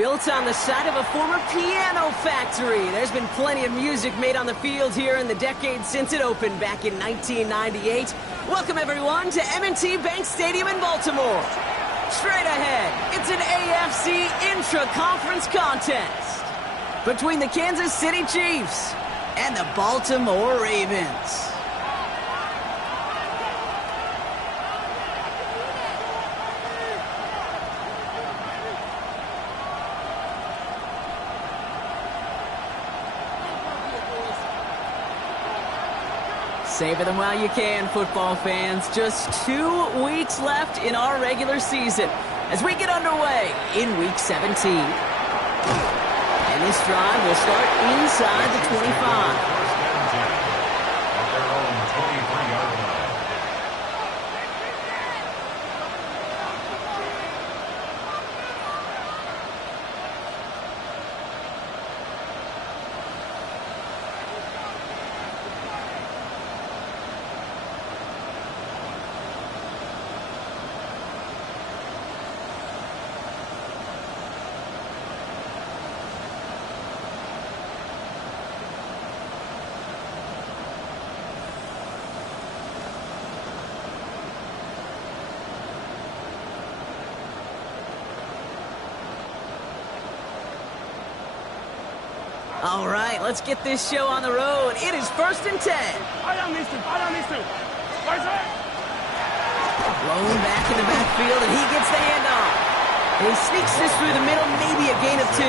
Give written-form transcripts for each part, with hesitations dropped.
Built on the side of a former piano factory, there's been plenty of music made on the field here in the decade since it opened back in 1998. Welcome, everyone, to M&T Bank Stadium in Baltimore. Straight ahead, it's an AFC intra-conference contest between the Kansas City Chiefs and the Baltimore Ravens. Savor them while you can, football fans. Just 2 weeks left in our regular season as we get underway in Week 17. And this drive will start inside the 25. All right, let's get this show on the road. It is 1st and 10. Blown back in the backfield, and he gets the handoff. And he sneaks this through the middle, maybe a gain of 2.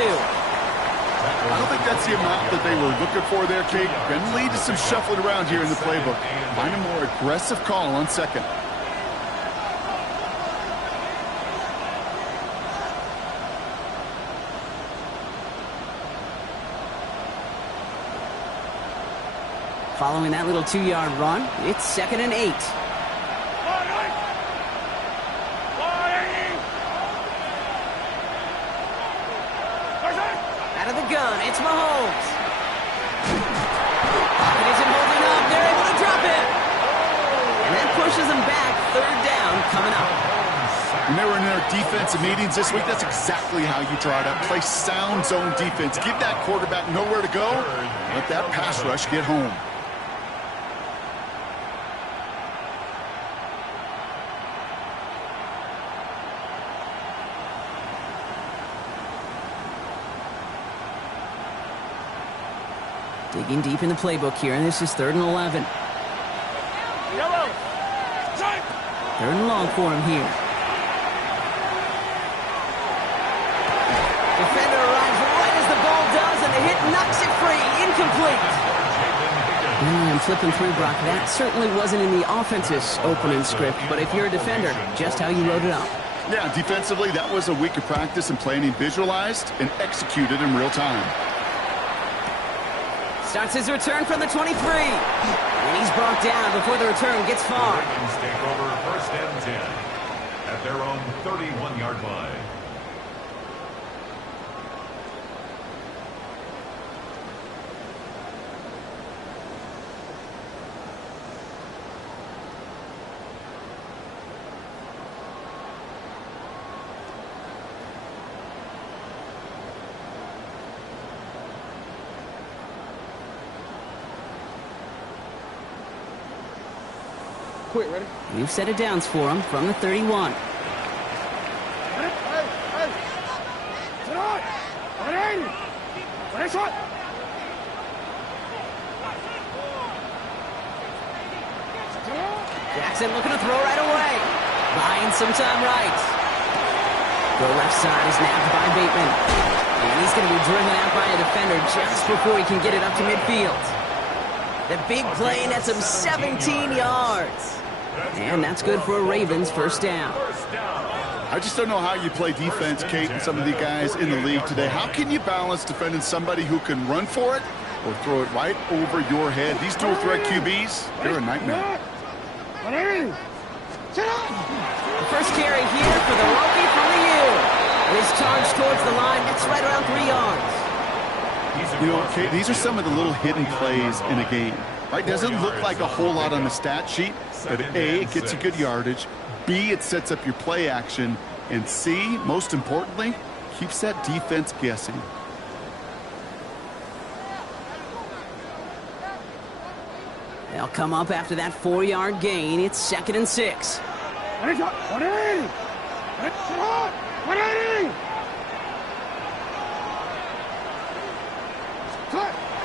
I don't think that's the amount that they were looking for there, Kate. Can lead to some shuffling around here in the playbook. Find a more aggressive call on second. Following that little 2-yard run, it's 2nd and 8. Out of the gun, it's Mahomes. Pocket isn't holding up. They're able to drop it. And that pushes them back. 3rd down coming up. When they were in their defensive meetings this week, that's exactly how you draw it up. Play sound zone defense. Give that quarterback nowhere to go. Let that pass rush get home. Digging deep in the playbook here, and this is 3rd and 11. 3rd and long for him here. Defender arrives right as the ball does, and the hit knocks it free. Incomplete. I'm flipping through, Brock. That certainly wasn't in the offense's opening script, but if you're a defender, just how you wrote it up. Yeah, defensively, that was a week of practice and planning visualized and executed in real time. Starts his return from the 23. And he's brought down before the return gets far. The Ravens take over 1st and 10 at their own 31-yard line. Quick, ready? You've set it downs for him from the 31. Jackson looking to throw right away. Buying some time right. The left side is nabbed by Bateman. And he's going to be driven out by a defender just before he can get it up to midfield. The big play nets him 17 yards. And that's good for a Ravens 1st down. I just don't know how you play defense, Kate, and some of the guys in the league today. How can you balance defending somebody who can run for it or throw it right over your head? These dual threat QBs, they're a nightmare. The first carry here for the rookie from the U. His charge towards the line, that's right around 3 yards. You know, Kate, these are some of the little hidden plays in a game. Right? Doesn't look like a whole lot on the stat sheet, but A, it gets you good yardage. B, it sets up your play action. And C, most importantly, keeps that defense guessing. They'll come up after that 4-yard gain. It's 2nd and 6.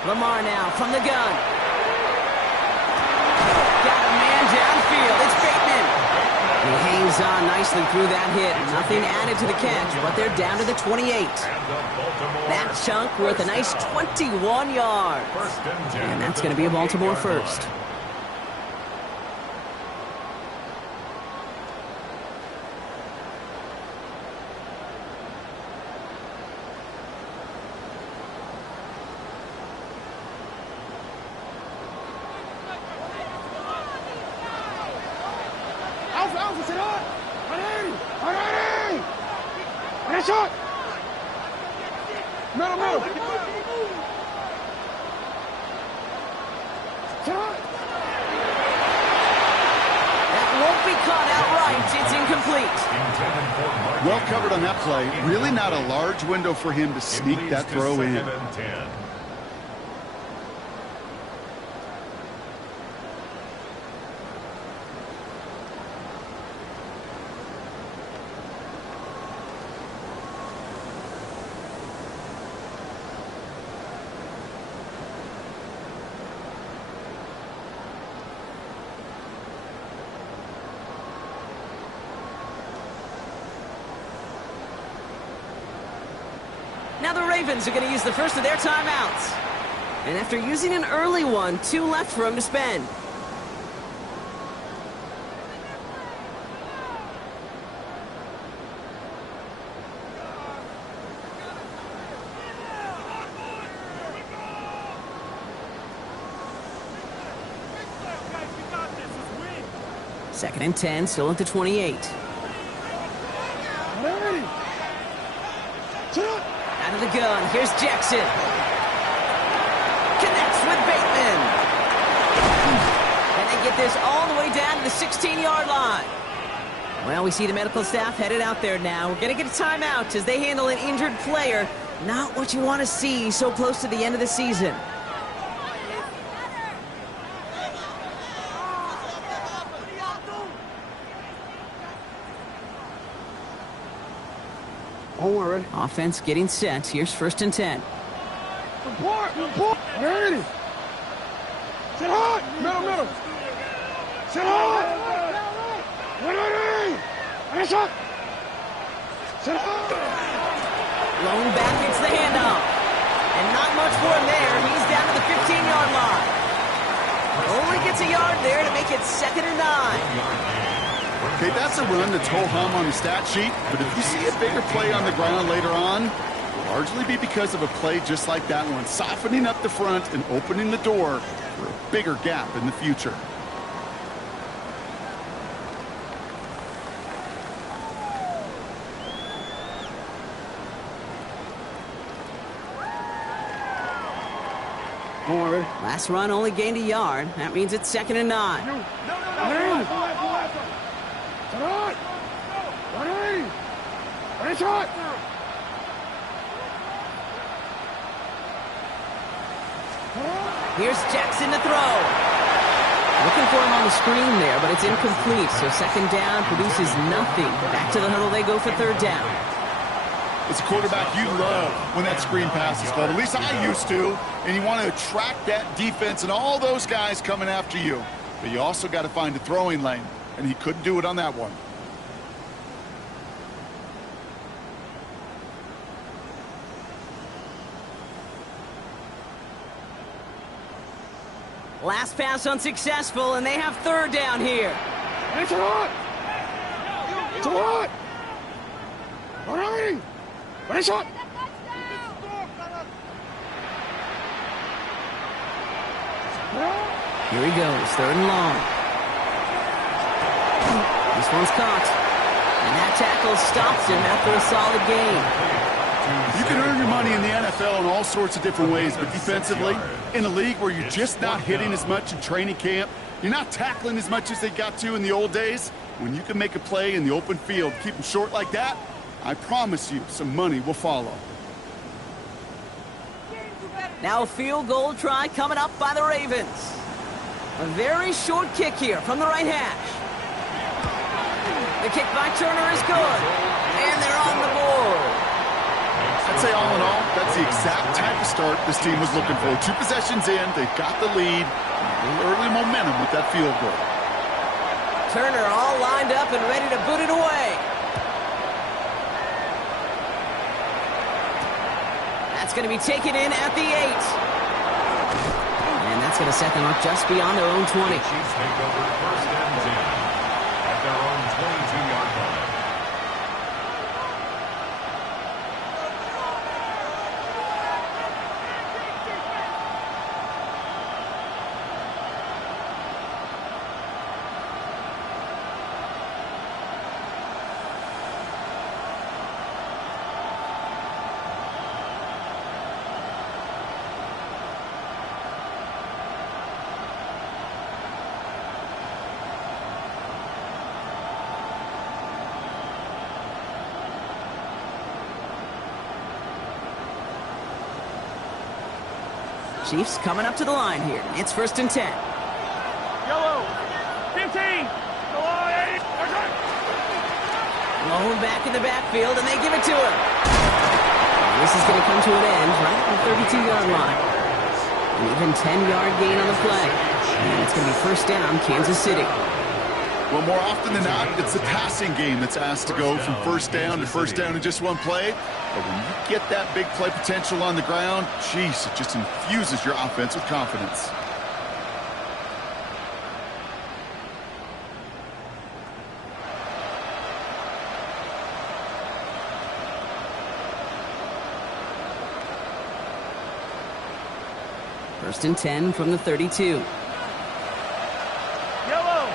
Lamar now from the gun. Got a man downfield. It's Bateman. He hangs on nicely through that hit. Nothing added to the catch, but they're down to the 28. That chunk worth a nice 21 yards. And that's going to be a Baltimore first. Well covered on that play. Really not a large window for him to sneak that throw in. Now the Ravens are going to use the first of their timeouts. And after using an early one, 2 left for them to spend. Second and 10, still at the 28. Out of the gun, here's Jackson. Connects with Bateman. And they get this all the way down to the 16-yard line. Well, we see the medical staff headed out there now. We're going to get a timeout as they handle an injured player. Not what you want to see so close to the end of the season. Offense getting set. Here's 1st and 10. Report! Ready! Sit hard! Middle! Sit hard! Ready! Shot! Sit hard! Lone back gets the handoff. And not much for him there. He's down to the 15-yard line. Only gets a yard there to make it 2nd and 9. Okay, that's a run that's ho-hum on the stat sheet, but if you see a bigger play on the ground later on, it'll largely be because of a play just like that one, softening up the front and opening the door for a bigger gap in the future. Last run only gained a yard. That means it's 2nd and 9. Shot! Here's Jackson to throw. Looking for him on the screen there, but it's incomplete. So 2nd down produces nothing. Back to the huddle they go for 3rd down. It's a quarterback you love when that screen pass is called. At least I used to. And you want to attract that defense and all those guys coming after you. But you also got to find a throwing lane. And he couldn't do it on that one. Last pass unsuccessful, and they have 3rd down here. It's a lot! It's a lot! All right! Finish up! Here he goes, 3rd and long. This one's caught. And that tackle stops him after a solid gain. You can earn your money in the NFL in all sorts of different ways, but defensively, in a league where you're just not hitting as much in training camp, you're not tackling as much as they got to in the old days, when you can make a play in the open field, keep them short like that, I promise you, some money will follow. Now a field goal try coming up by the Ravens. A very short kick here from the right hash. The kick by Turner is good. And they're on the board. I'd say all in all, that's the exact type of start this team was looking for. 2 possessions in, they've got the lead. A little early momentum with that field goal. Turner all lined up and ready to boot it away. That's going to be taken in at the 8. And that's going to set them up just beyond their own 20. Chiefs take over first and 10 at their own 22-yard line. Chiefs coming up to the line here. It's first and 10. Yellow. 15. Lone back in the backfield, and they give it to him. This is going to come to an end right at the 32-yard line. An even 10-yard gain on the play. And it's going to be first down, Kansas City. Well, more often than not, it's the passing game that's asked to go from first down to first down in just one play. But when you get that big play potential on the ground, geez, it just infuses your offense with confidence. First and 10 from the 32. Yellow.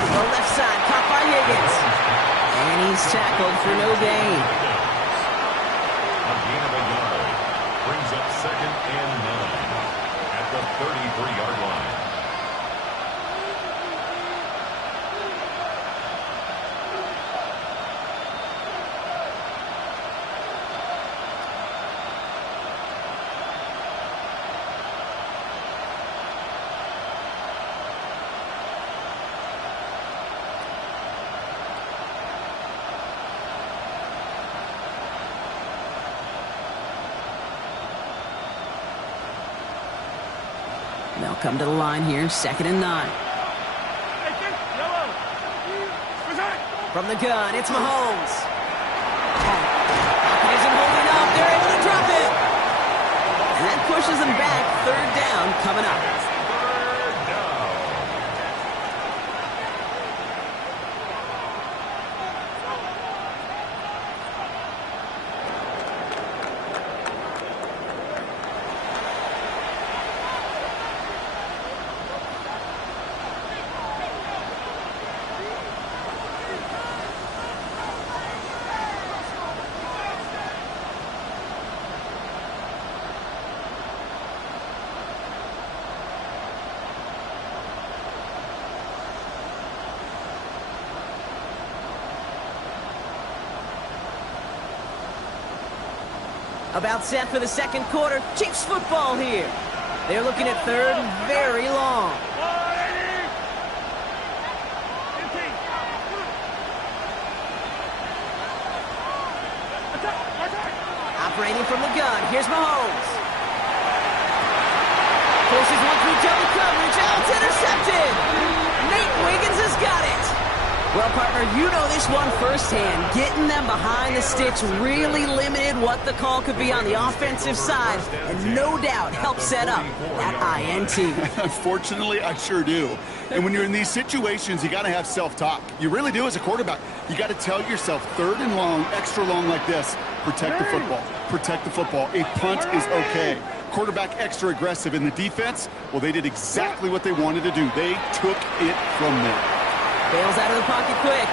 The left side, caught by Higgins. And he's tackled for no gain. A gain of a yard brings up second and 9 at the 33-yard line. They'll come to the line here, second and 9. From the gun, it's Mahomes. He isn't holding up. They're able to drop it. And that pushes them back. Third down coming up. About set for the second quarter. Chiefs football here. They're looking at third and very long. Operating from the gun. Here's Mahomes. Forces one through double coverage. Oh, it's intercepted. Nate Wiggins has got it. Well, partner, you know this one firsthand. Getting them behind the sticks really limited what the call could be on the offensive side, and no doubt helped set up that INT. Unfortunately, I sure do. And when you're in these situations, you got to have self-talk. You really do as a quarterback. You got to tell yourself, third and long, extra long like this, protect the football. Protect the football. A punt is okay. Quarterback extra aggressive in the defense, well, they did exactly what they wanted to do. They took it from there. Bails out of the pocket quick.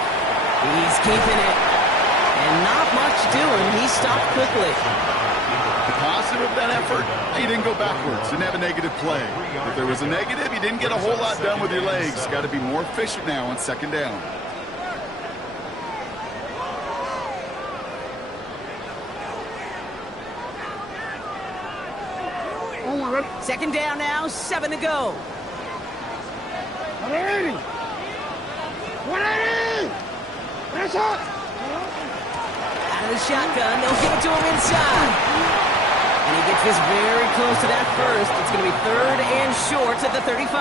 He's keeping it. And not much doing. He stopped quickly. The positive of that effort, you didn't go backwards, didn't have a negative play. If there was a negative, you didn't get a whole lot done with your legs. Got to be more efficient now on second down. Second down now, 7 to go. 180! 180! That's up! Out of the shotgun, they'll give it to him inside. And he gets this very close to that first. It's going to be third and short at the 35.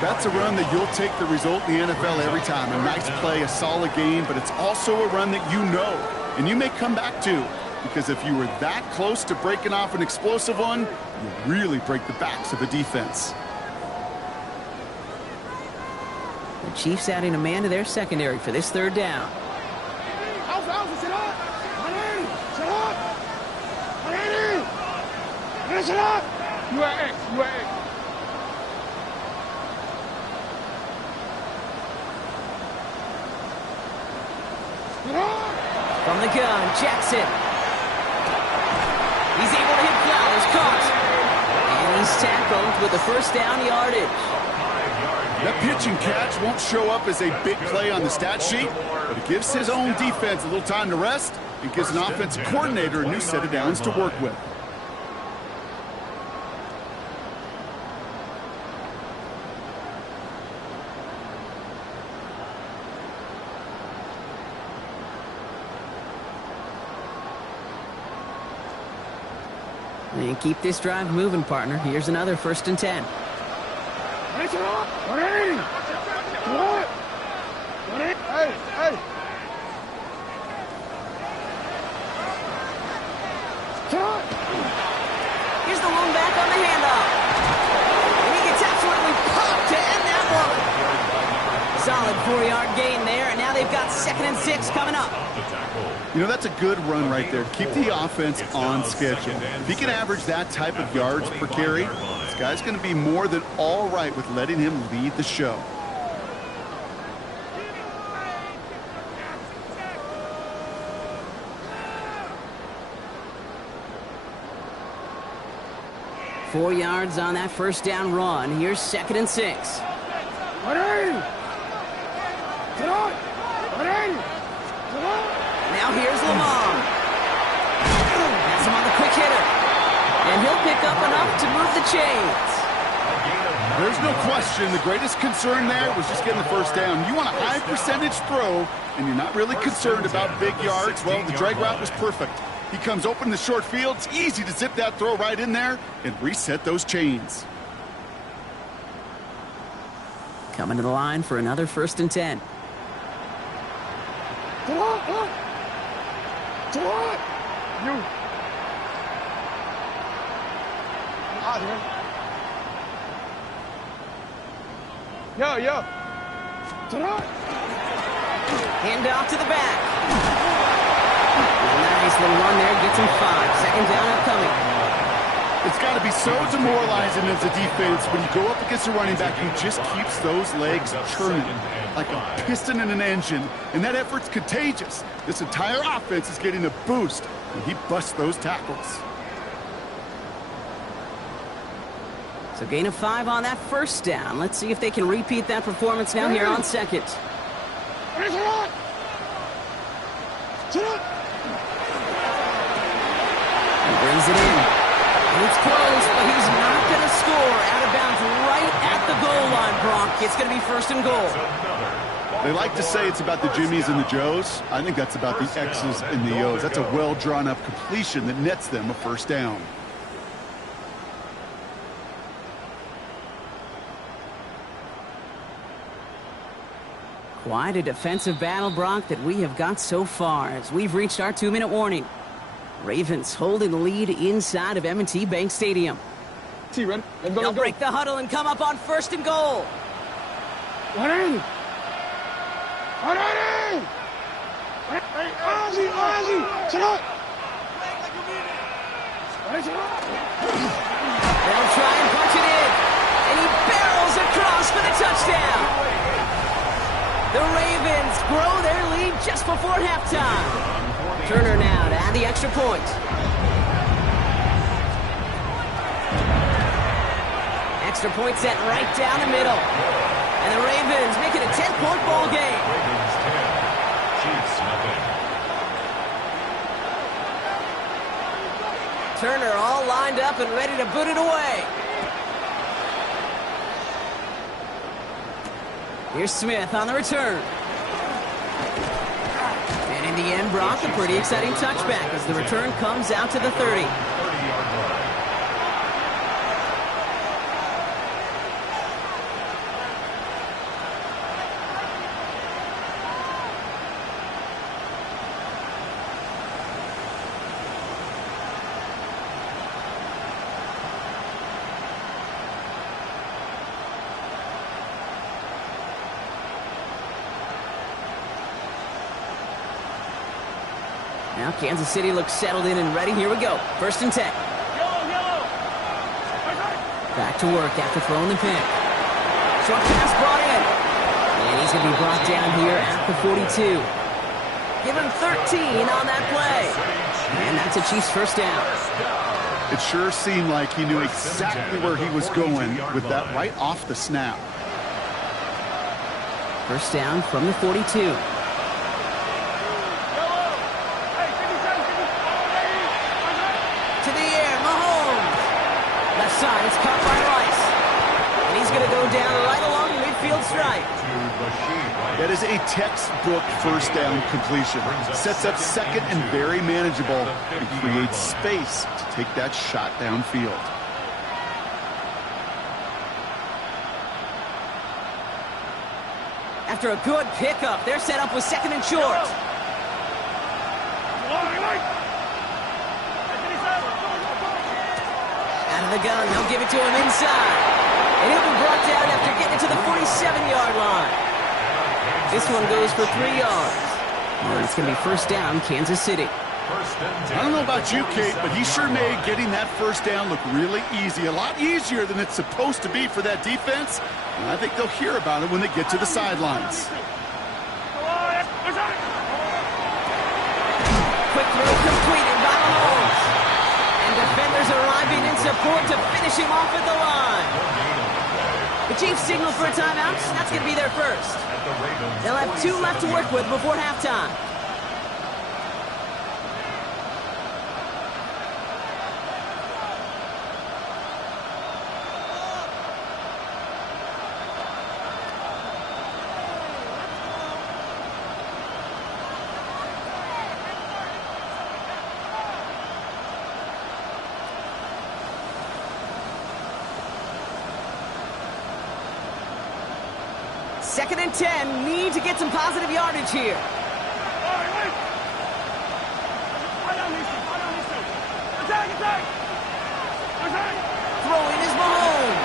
That's a run that you'll take the result in the NFL every time. A nice play, a solid game, but it's also a run that you know and you may come back to. Because if you were that close to breaking off an explosive one, you really break the backs of a defense. The Chiefs adding a man to their secondary for this third down. Alpha, sit up! 180! Sit up! 180! Sit up! You are X, you are X. From the gun, Jackson. He's able to hit Flowers, caught. And he's tackled with the first down yardage. That pitch and catch won't show up as a big play on the stat sheet, but it gives his own defense a little time to rest and gives an offensive coordinator a new set of downs to work with. And keep this drive moving, partner. Here's another 1st and 10. 180! What? 180! Hey, hey! Here's the lone back on the handoff. And he gets absolutely popped to end that one. Solid 4-yard gain there, and now they've got 2nd and 6 coming up. You know, that's a good run right there. Keep the offense on schedule. If he can average that type of yards per carry, this guy's going to be more than all right with letting him lead the show. Four yards on that first down run. Here's 2nd and 6. 180! Sit up! 180! Sit up! Now here's Lamar. That's him on the quick hitter. And he'll pick up enough to move the chains. There's no question the greatest concern there was just getting the first down. You want a high percentage throw, and you're not really concerned about big yards. Well, the drag route was perfect. He comes open in the short field. It's easy to zip that throw right in there and reset those chains. Coming to the line for another 1st and 10. Sit up! Sit up! You! Out here. Yo! Sit up! Hand off to the back. Nice little run there. Gets him 5. 2nd down upcoming. It's got to be so demoralizing as a defense when you go up against a running back who just keeps those legs churning like a piston in an engine, and that effort's contagious. This entire offense is getting a boost when he busts those tackles. So gain of 5 on that first down. Let's see if they can repeat that performance now here on 2nd. Sit up! Sit up! He brings it in. And it's close, but he's not going to score. Out of bounds right at the goal line, Brock. It's going to be 1st and goal. They like to say it's about the Jimmies and the Joes. I think that's about the X's and the O's. That's a well-drawn-up completion that nets them a 1st down. Quite a defensive battle, Brock, that we have got so far as we've reached our 2-minute warning. Ravens holding the lead inside of M&T Bank Stadium. T-Ren, let's go, They'll break the huddle and come up on 1st and goal. 180! 180! Ozzy! Sit up! They'll try and punch it in. And he barrels across for the touchdown. The Ravens grow their lead just before halftime. Turner now to add the extra point. extra point set right down the middle. And the Ravens make it a 10-point ball game. Ravens 10, Chiefs nothing. Turner all lined up and ready to boot it away. Here's Smith on the return. And in the end, Brock, a pretty exciting touchback as the return comes out to the 30. 30-yard line. Now Kansas City looks settled in and ready. Here we go. 1st and 10. Back to work after throwing the pick. Short pass brought in. And he's going to be brought down here at the 42. Give him 13 on that play. And that's a Chiefs first down. It sure seemed like he knew exactly where he was going with that right off the snap. First down from the 42. Side, it's caught by Rice. And he's going to go down right along the midfield stripe. That is a textbook first down completion. Sets up second and very manageable and creates space to take that shot downfield. After a good pickup, they're set up with 2nd and short. Out of the gun, they'll give it to him inside. And he'll be brought down after getting it to the 47-yard line. This one goes for 3 yards. And it's going to be first down, Kansas City. I don't know about you, Kate, but he sure made getting that first down look really easy. A lot easier than it's supposed to be for that defense. And I think they'll hear about it when they get to the sidelines. Quick throw completed by Mahomes. And defenders arriving in support to finish him off at the line. The Chiefs signal for a timeout. That's going to be their first. They'll have 2 left to work with before halftime. Second and 10, need to get some positive yardage here. Throwing is Mahomes.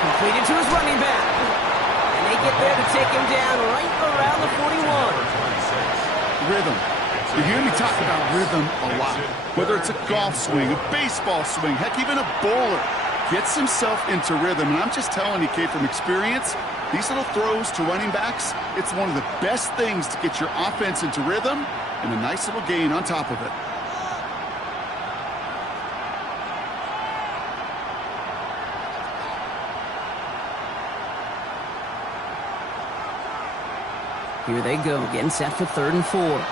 Completed to his running back. And they get there to take him down right around the 41. Rhythm. You hear me talk about rhythm a lot. Whether it's a golf swing, a baseball swing, heck, even a bowler gets himself into rhythm. And I'm just telling you, Kate, from experience, these little throws to running backs, it's one of the best things to get your offense into rhythm and a nice little gain on top of it. Here they go, getting set for 3rd and 4.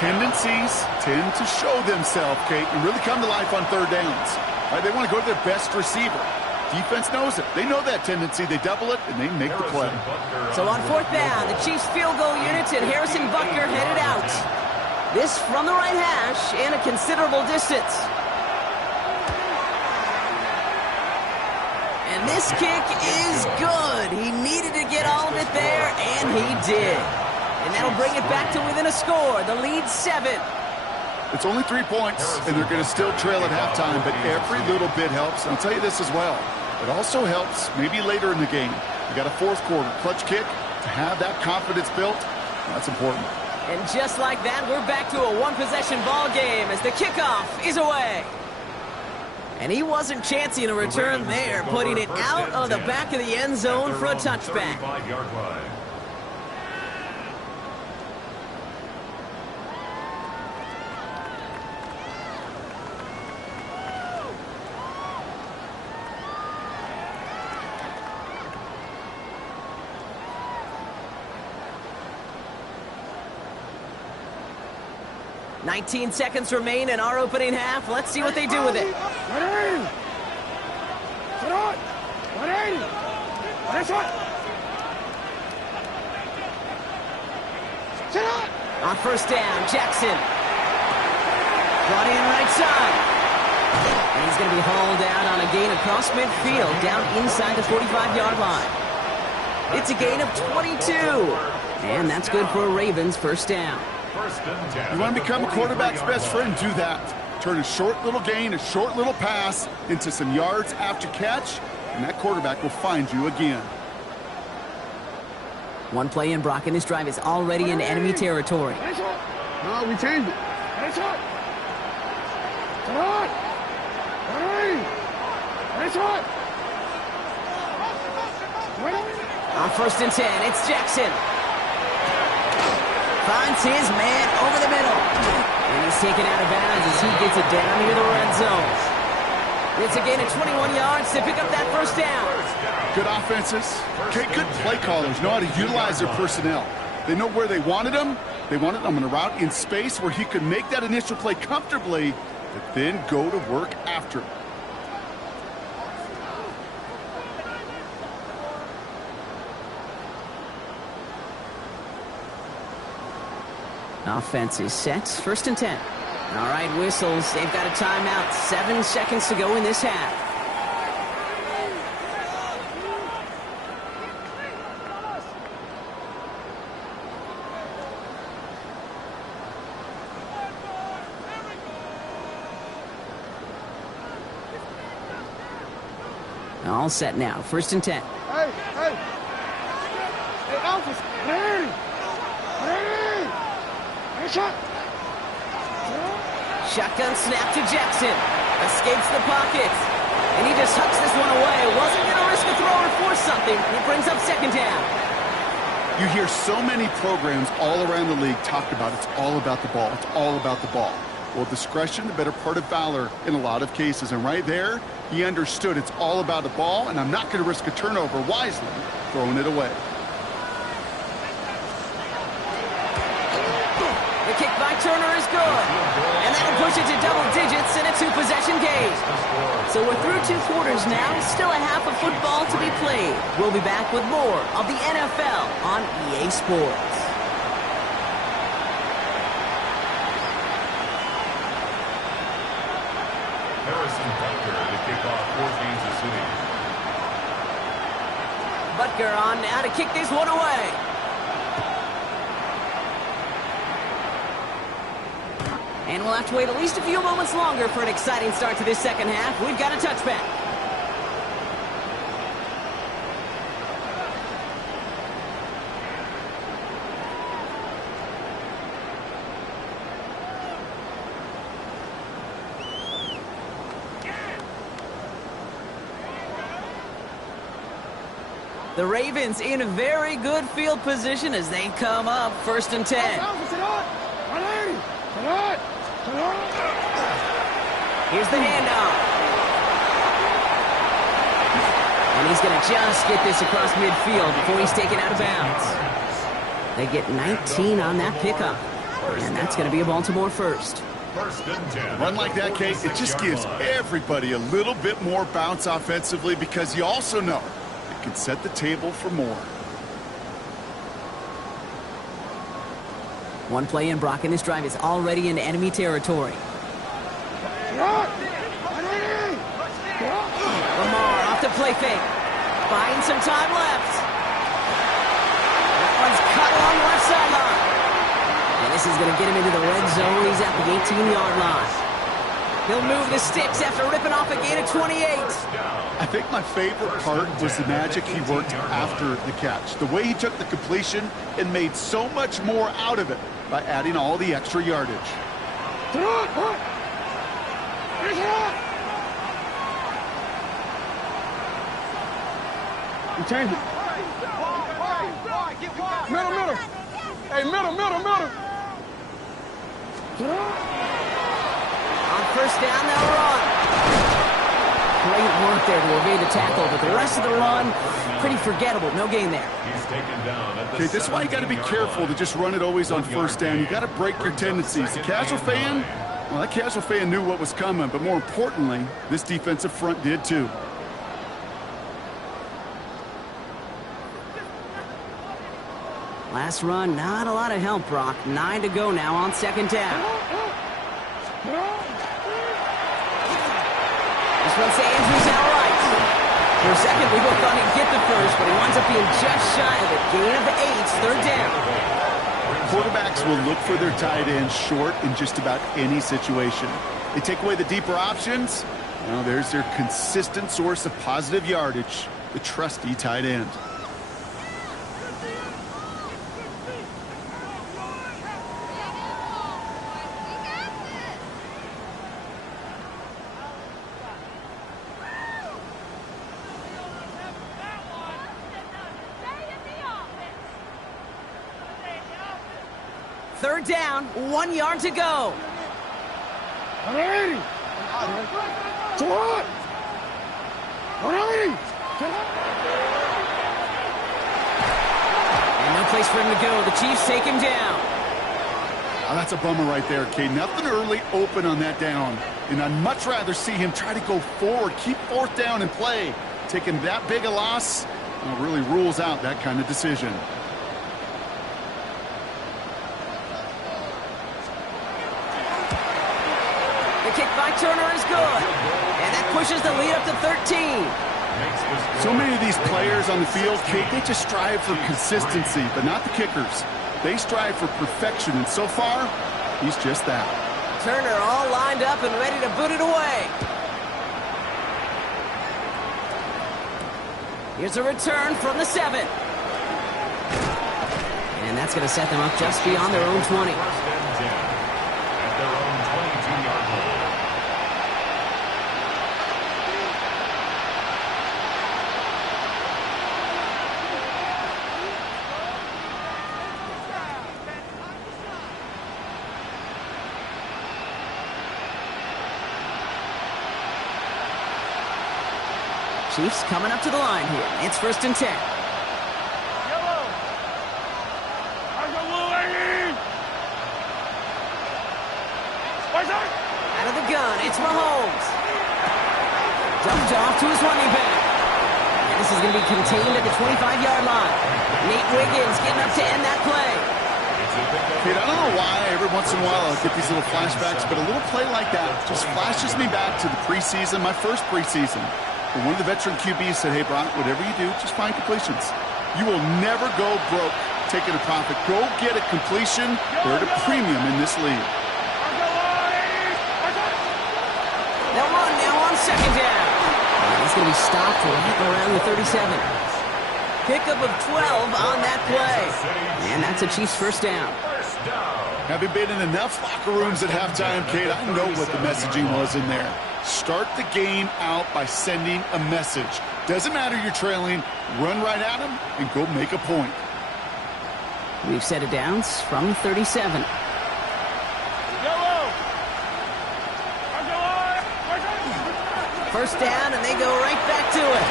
Tendencies tend to show themselves, Kate, and really come to life on 3rd downs. Right, they want to go to their best receiver. Defense knows it. They know that tendency. They double it, and they make the play. So on 4th down, the Chiefs field goal unit and Harrison Butker headed out. This from the right hash and a considerable distance. And this kick is good. He needed to get all of it there, and he did. And that'll bring it back to within a score. The lead's 7. It's only 3 points, and they're going to still trail at halftime, but every little bit helps. And I'll tell you this as well. It also helps maybe later in the game. You got a fourth quarter clutch kick to have that confidence built. That's important. And just like that, we're back to a one-possession ball game as the kickoff is away. And he wasn't chancing a return there, putting it out of the back of the end zone for a touchback. 35-yard line. "19 seconds remain in our opening half. Let's see what they do with it. On first down, Jackson. Brought in right side. And he's going to be hauled out on a gain across midfield, down inside the 45-yard line. It's a gain of 22. And that's good for a Ravens first down. You want to become a quarterback's best friend? Do that. Turn a short little gain, a short little pass into some yards after catch, and that quarterback will find you again. One play in, Brock, and this drive is already in enemy territory. No, we changed it. On first and 10, it's Jackson. Finds his man over the middle. And he's taken out of bounds as he gets it down near the red zone. It's a gain of 21 yards to pick up that first down. Good offenses. Okay, good play callers know how to utilize their personnel. They know where they wanted them. They wanted them on a route in space where he could make that initial play comfortably, but then go to work after. Offense is set. First and 10. All right, whistles. They've got a timeout. 7 seconds to go in this half. All set now. First and 10. Hey, Alphas, Shotgun snap to Jackson. Escapes the pocket. And he just hucks this one away. Wasn't going to risk a throw or force something. It brings up second down. You hear so many programs all around the league talk about it's all about the ball. It's all about the ball. Well, discretion, the better part of valor in a lot of cases. And right there, he understood it's all about the ball, and I'm not going to risk a turnover wisely, throwing it away. The kick by Turner is good. And that'll push it to double digits in a two-possession game. So we're through 2 quarters now. Still a half of football to be played. We'll be back with more of the NFL on EA Sports. Harrison Butker to kick off for Kansas City. Butker on now to kick this one away. And we'll have to wait at least a few moments longer for an exciting start to this second half. We've got a touchback. The Ravens in a very good field position as they come up first and 10. Here's the handoff. And he's going to just get this across midfield before he's taken out of bounds. They get 19 on that pickup. And that's going to be a Baltimore first. First and 10. Run like that, Kate, it just gives everybody a little bit more bounce offensively because you also know it can set the table for more. One play in, Brock, and this drive is already in enemy territory. Lamar off the play fake. Buying some time left. That one's cut along the left sideline. And this is going to get him into the red zone. He's at the 18-yard line. He'll move the sticks after ripping off a gain of 28. I think my favorite part was the magic he worked after the catch. The way he took the completion and made so much more out of it by adding all the extra yardage. You change it. Middle. Hey, middle. On first down, they'll run. Great work there to evade the tackle, but the rest of the run, pretty forgettable. No gain there. He's taken down at the Okay, this is why you got to be careful to just run it always on first down. You got to break your tendencies. The casual fan, well, that casual fan knew what was coming, but more importantly, this defensive front did too. Last run, not a lot of help, Brock. 9 to go now on second down. This one to Andrews out right. For a second, we both thought he'd get the first, but he winds up being just shy of it. Gain of 8, third down. Quarterbacks will look for their tight end short in just about any situation. They take away the deeper options. Well, there's their consistent source of positive yardage, the trusty tight end. Third down, 1 yard to go. And no place for him to go. The Chiefs take him down. Oh, that's a bummer right there, Cade. Nothing early open on that down. And I'd much rather see him try to go forward, keep fourth down and play. Taking that big a loss really rules out that kind of decision. The kick by Turner is good. And that pushes the lead up to 13. So many of these players on the field, Kate, they just strive for consistency, but not the kickers. They strive for perfection, and so far, he's just that. Turner all lined up and ready to boot it away. Here's a return from the 7. And that's going to set them up just beyond their own 20. At their own 22-yard line. Chiefs coming up to the line here. It's first and 10. Out of the gun, it's Mahomes. Dumped off to his running back. And this is going to be contained at the 25-yard line. Nate Wiggins getting up to end that play. Kate, I don't know why every once in a while I'll get these little flashbacks, but a little play like that just flashes me back to the preseason, my first preseason. And one of the veteran QBs said, hey, Brock, whatever you do, just find completions. You will never go broke taking a profit. Go get a completion. They're at a premium in this league. They'll run now on second down. He's going to be stopped right around the 37. Pickup of 12 on that play. And that's a Chiefs first down. Having been in enough locker rooms at halftime, Kate, I know what the messaging was in there. Start the game out by sending a message. Doesn't matter you're trailing, run right at them and go make a point. We've set it downs from 37. First down, and they go right back to it.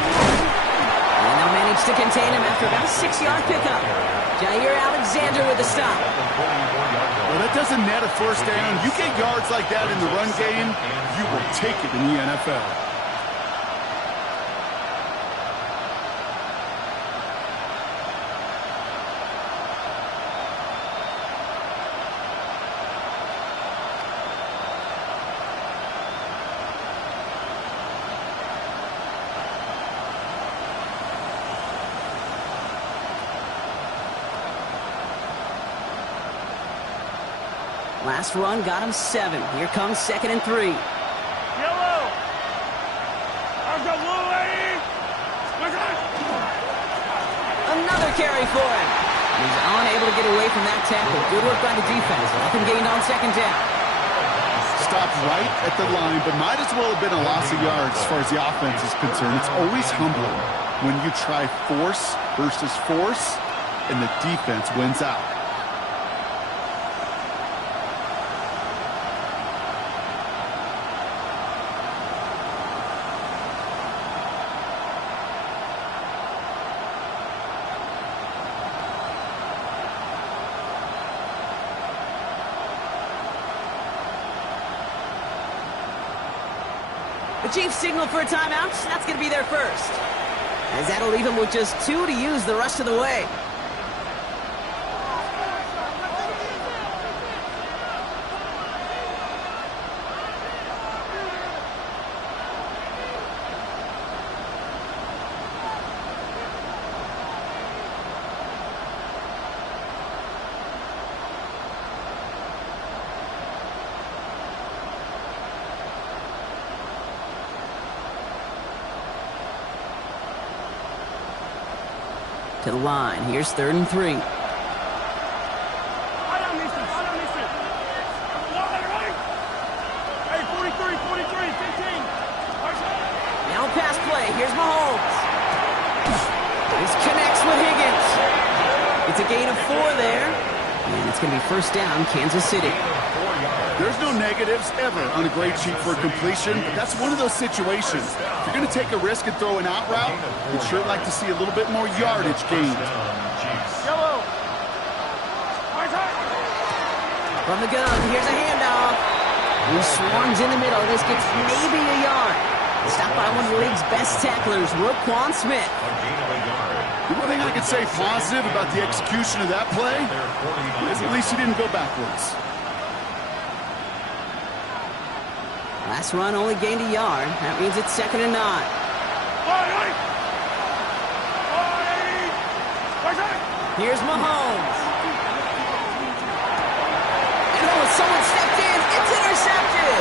And they'll manage to contain him after about a 6-yard pickup. Jair Alexander with the stop. Well, that doesn't net a first down. You get yards like that in the run game, you will take it in the NFL. Last run got him 7. Here comes second and 3. another carry for him. He's unable to get away from that tackle. Good work by the defense. Nothing gained on second down. Stopped right at the line, but might as well have been a loss of yards as far as the offense is concerned. It's always humbling when you try force versus force, and the defense wins out. The Chiefs signal for a timeout. That's going to be their first, as that'll leave him with just 2 to use the rest of the way. To the line. Here's 3rd and 3. Hey, 43, 43, 15. Now pass play. Here's Mahomes. This connects with Higgins. It's a gain of 4 there. And it's going to be first down, Kansas City. There's no negatives ever on a grade sheet for completion, but that's one of those situations. If you're going to take a risk and throw an out route, you'd sure like to see a little bit more yardage gained. Yellow. From the gun, here's a handoff. He swarms in the middle. This gets maybe a yard. Stopped by one of the league's best tacklers, Roquan Smith. The one thing I could say positive about the execution of that play is at least he didn't go backwards. Last run only gained a yard. That means it's 2nd and 9. Here's Mahomes. And oh, someone stepped in. It's intercepted.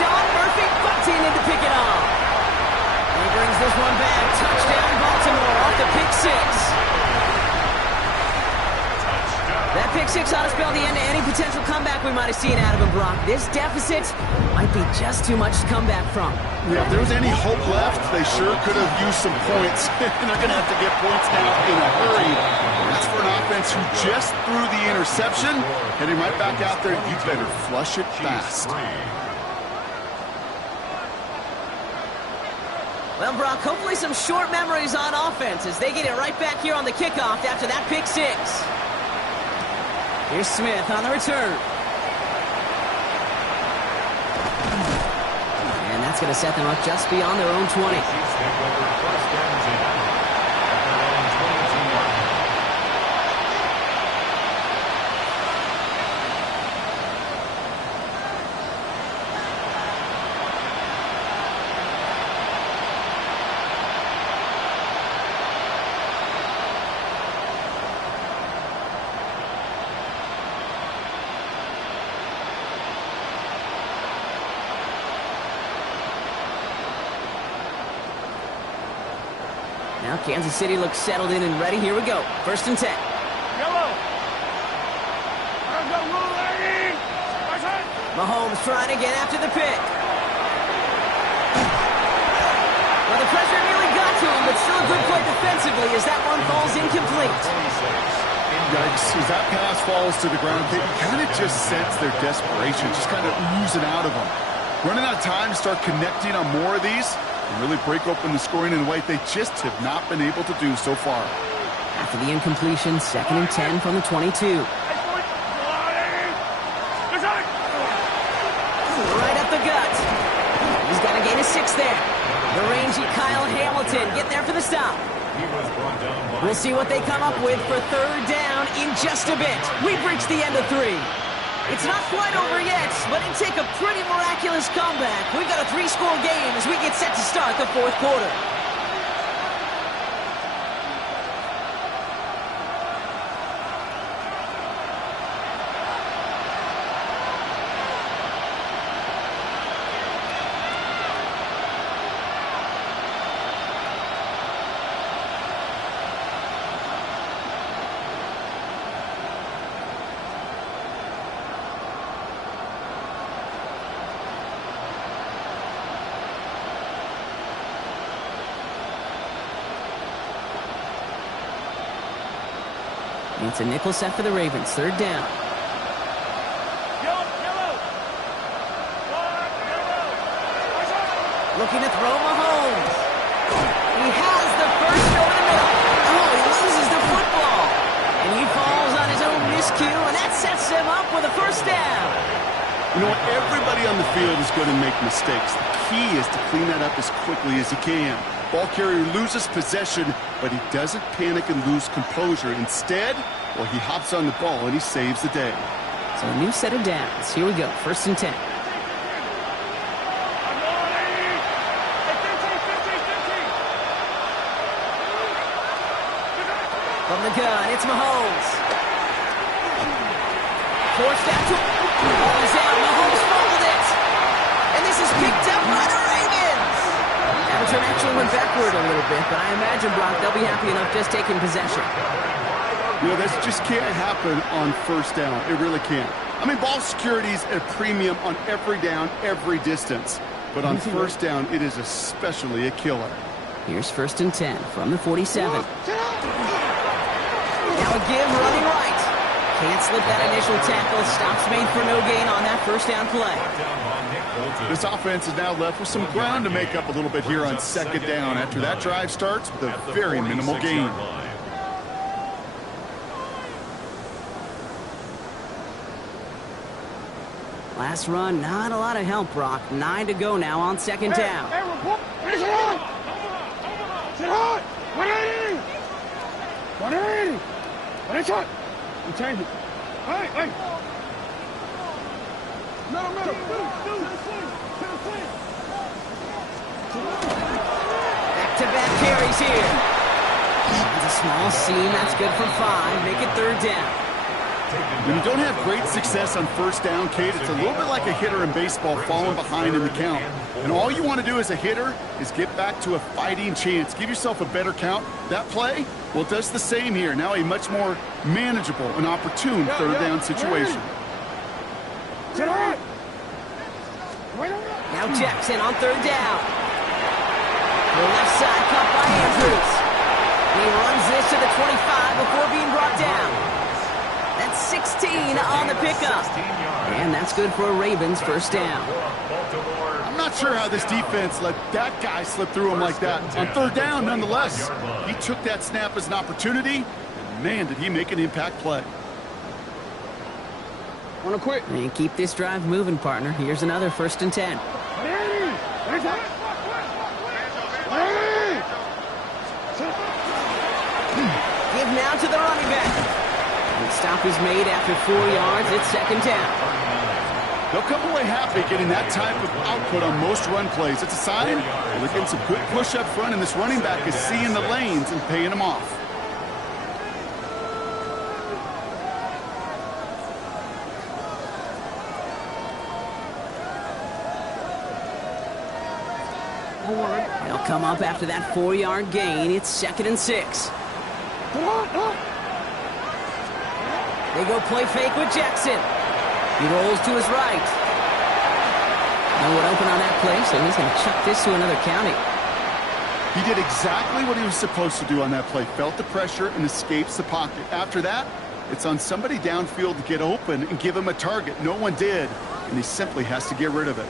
Sean Murphy bunting in to pick it off. And he brings this one back. Touchdown Baltimore off the pick 6. That pick 6 ought to spell the end to any potential comeback we might have seen out of him, Brock. This deficit might be just too much to come back from. Yeah, if there was any hope left, they sure could have used some points. And they're going to have to get points now in a hurry. That's for an offense who just threw the interception. Heading right back out there, you better flush it fast. Well, Brock, hopefully some short memories on offense as they get it right back here on the kickoff after that pick 6. Here's Smith on the return. And that's going to set them up just beyond their own 20. Now Kansas City looks settled in and ready. Here we go. 1st and 10. Yellow. Mahomes trying to get after the pick. Well, the pressure nearly got to him, but still a good play defensively as that one falls incomplete. Yikes, as that pass falls to the ground, you kind of just sense their desperation, just kind of oozing out of them. Running out of time to start connecting on more of these and really break open the scoring in a way they just have not been able to do so far. After the incompletion, 2nd and 10 from the 22. Right up the gut. He's got a gain of 6 there. The rangy Kyle Hamilton getting there for the stop. We'll see what they come up with for 3rd down in just a bit. We've reached the end of 3. It's not quite over yet, but it'd take a pretty miraculous comeback. We've got a 3-score game as we get set to start the 4th quarter. It's a nickel set for the Ravens. Third down. Looking to throw Mahomes. He has the first over the middle. Oh, he loses the football. And he falls on his own miscue, and that sets him up with a first down. You know what? Everybody on the field is going to make mistakes. The key is to clean that up as quickly as he can. Ball carrier loses possession, but he doesn't panic and lose composure. Instead, well, he hops on the ball and he saves the day. So a new set of downs. Here we go. First and 10. From the gun, it's Mahomes. Forced out to him. Ball is out. Mahomes fumbled it. And this is picked up by the Ravens. That return actually went backward a little bit, but I imagine, Brock, they'll be happy enough just taking possession. You know, this just can't happen on first down. It really can't. I mean, ball security's at a premium on every down, every distance. But on first down, it is especially a killer. Here's first and 10 from the 47. Now a give running right. Can't slip that initial tackle. Stops made for no gain on that first down play. This offense is now left with some ground to make up a little bit here on second down after that drive starts with a very minimal gain. Last run, not a lot of help, Brock. 9 to go now on second down. Hey, report. Sit hard. Sit hard. 180. 180. 180. You change it. Hey, hey. Middle. Back-to-back carries here. It's a small seam. That's good for 5. Make it third down. When you don't have great success on first down, Kate, it's a little bit like a hitter in baseball falling behind in the count. And all you want to do as a hitter is get back to a fighting chance. Give yourself a better count. That play, well, it does the same here. Now a much more manageable and opportune third down situation. Now Jackson on third down. The left side cut by Andrews. He runs this to the 25 before being brought down. That's 16 on the pickup. And that's good for a Ravens first down. I'm not sure how this defense let that guy slip through him like that. On third down, nonetheless, he took that snap as an opportunity, and man, did he make an impact play. Wanna quit? And keep this drive moving, partner. Here's another first and 10. Give now to the running back. The stop is made after 4 yards. It's second down. They'll come away happy getting that type of output on most run plays. It's a sign they're getting some good push up front, and this running back is seeing the lanes and paying them off. They'll come up after that 4-yard gain. It's second and 6. They go play fake with Jackson. He rolls to his right. No one open on that play, so he's going to chuck this to another county. He did exactly what he was supposed to do on that play. Felt the pressure and escapes the pocket. After that, it's on somebody downfield to get open and give him a target. No one did, and he simply has to get rid of it.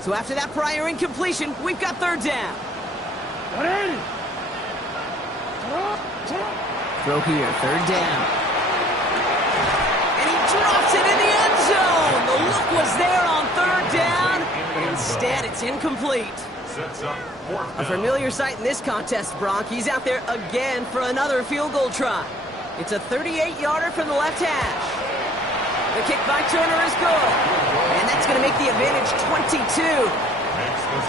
So after that prior incompletion, we've got third down. Throw here, third down. And he drops it in the end zone. The look was there on third down, but instead it's incomplete. A familiar sight in this contest, Brock. He's out there again for another field goal try. It's a 38-yarder from the left hash. The kick by Turner is good. And that's going to make the advantage 22.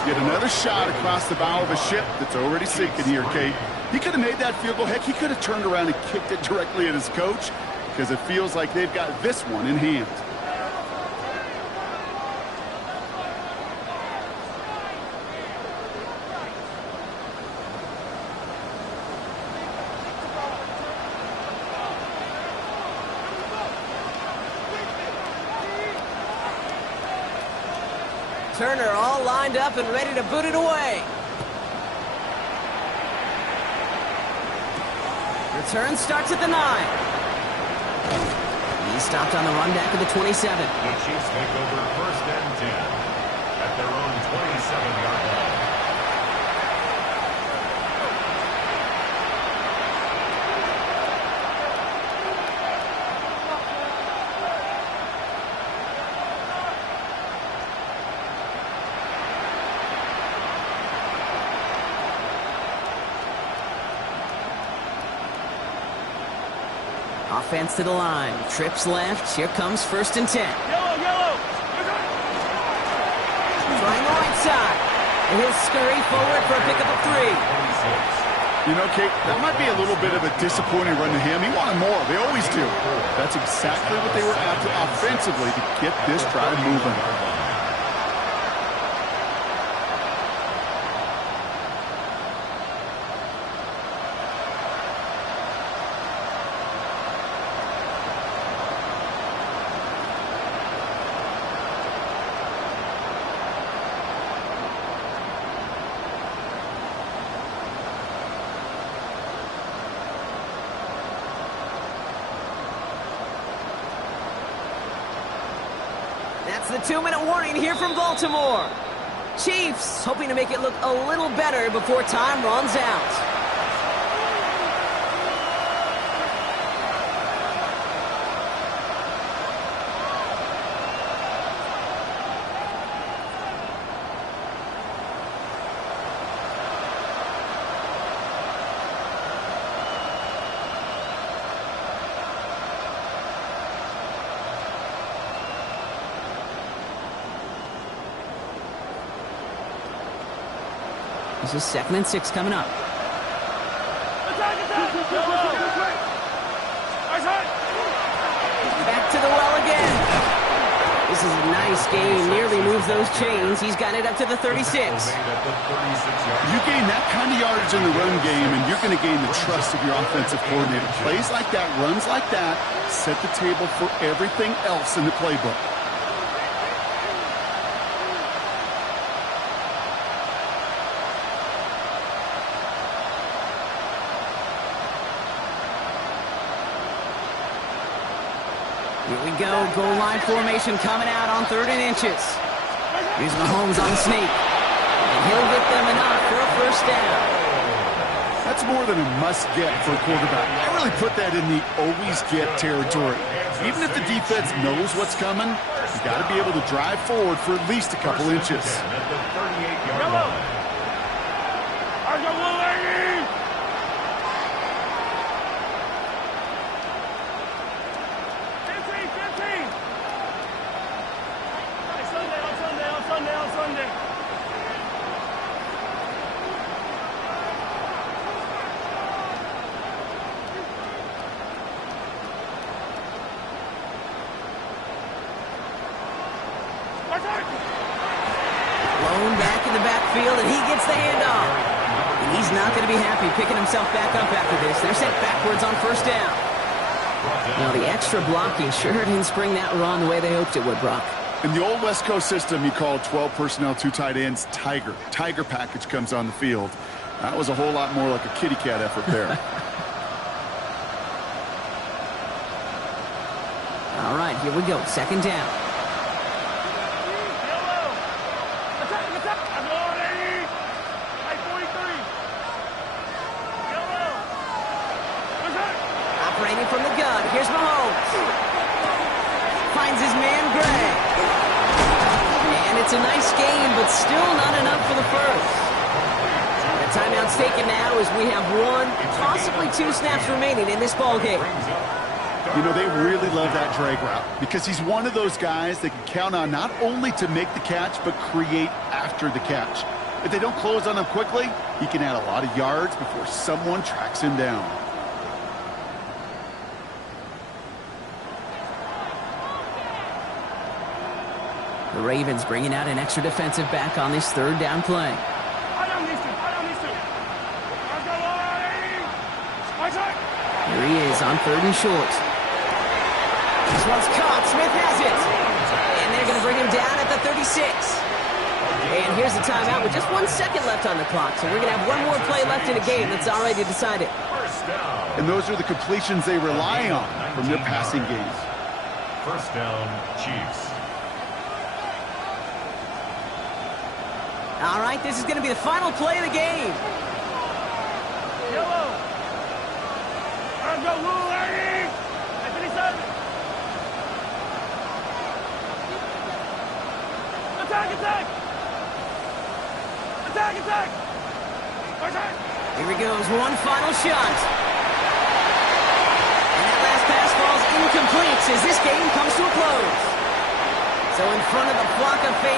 Get another shot across the bow of a ship that's already sinking here, Kate. He could have made that field goal. Heck, he could have turned around and kicked it directly at his coach, because it feels like they've got this one in hand. Turner all lined up and ready to boot it away. Return starts at the 9. He stopped on the run back of the 27. The Chiefs take over 1st and 10 at their own 27-yard line. Offense to the line. Trips left. Here comes 1st and 10. Yellow. Trying the right side. And he'll scurry forward for a pickup of 3. You know, Kate, that might be a little bit of a disappointing run to him. He wanted more. They always do. That's exactly what they were after offensively to get this drive moving. That's the 2-minute warning here from Baltimore. Chiefs hoping to make it look a little better before time runs out. This is 2nd and 6 coming up. Back to the well again. This is a nice game. Nearly moves those chains. He's got it up to the 36. You gain that kind of yardage in the run game, and you're going to gain the trust of your offensive coordinator. Plays like that, runs like that, set the table for everything else in the playbook. Here we go. Goal line formation coming out on 3rd and inches. Here's Mahomes on the sneak. And he'll get them enough for a 1st down. That's more than a must-get for a quarterback. I really put that in the always-get territory. Even if the defense knows what's coming, you got to be able to drive forward for at least a couple inches. At the 38-yard line. Blown back in the backfield, and he gets the handoff. And he's not going to be happy picking himself back up after this. They're sent backwards on 1st down. Now, the extra blocking sure didn't spring that run the way they hoped it would, Brock. In the old West Coast system, you called 12 personnel, 2 tight ends, Tiger. Tiger package comes on the field. That was a whole lot more like a kitty cat effort there. All right, here we go. 2nd down. Operating from the gun. Here's Mahomes. Finds his man, Gray. And it's a nice game, but still not enough for the 1st. The timeout's taken now as we have 1, possibly 2 snaps remaining in this ball game. You know, they really love that drag route because he's one of those guys they can count on not only to make the catch, but create after the catch. If they don't close on him quickly, he can add a lot of yards before someone tracks him down. The Ravens bringing out an extra defensive back on this 3rd down play. Here he is on 3rd and short. This one's caught. Smith has it. And they're going to bring him down at the 36. And here's the timeout with just 1 second left on the clock. So we're going to have one more play left in a game that's already decided. First down. And those are the completions they rely on from their passing games. First down, Chiefs. All right, this is going to be the final play of the game. Yellow. Let's go, Lou, Larry. Attack, attack. Attack, attack. Attack. Here he goes, one final shot. And that last pass falls incomplete as this game comes to a close. So in front of the flock of fans,